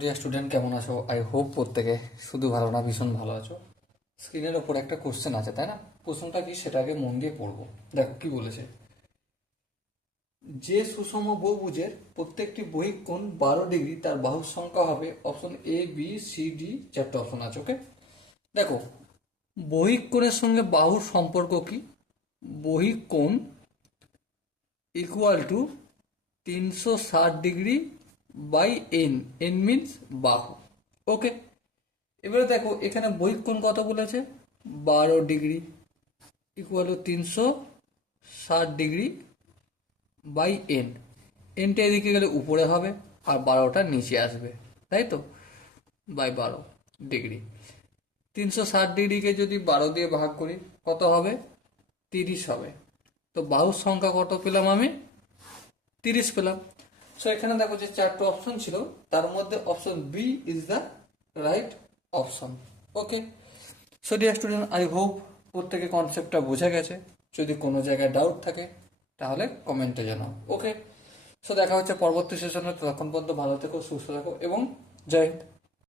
Dear student, কেমন আছো? I hope প্রত্যেকে শুধু ভালো না, ভীষণ ভালো আছো। স্ক্রিনের ওপর একটা কোশ্চেন আছে, তাই না? প্রশ্নটা কি সেটা আগে মন দিয়ে পড়বো। দেখো কি বলেছে। যে সুষম বহুভুজের প্রত্যেকটি বহিক কোণ 12 ডিগ্রি, তার বাহুর সংখ্যা হবে option A, B, C, D. চারটে অপশন আছে, ওকে? দেখো, বহিক কোণের সঙ্গে বাহুর সম্পর্ক কি? বহিক কোণ equal to 360 degree by n. N means বাহু। ওকে, এবারে দেখো এখানে বহিক কোণ কত বলেছে? 12 degree equal to 360 degree by N. এনটা এদিকে গেলে উপরে হবে আর 12টা নিচে আসবে, তাই তো? By 12 degree. 360 ডিগ্রিকে যদি 12 দিয়ে ভাগ করি কত হবে? 30 হবে। তো বাহুর সংখ্যা কত পেলাম আমি? 30 পেলাম। সো এখানে দেখো যে চারটে অপশন ছিল, তার মধ্যে option B is the right option. Okay, so dear student, I hope প্রত্যেকে কনসেপ্টটা বোঝা গেছে। যদি কোনো জায়গায় ডাউট থাকে তাহলে কমেন্টে জানাও। ওকে, সো দেখা হচ্ছে পরবর্তী সেশনে। ততক্ষণ পর্যন্ত ভালো থেকো, সুস্থ থাকো এবং জয় হিন্দ।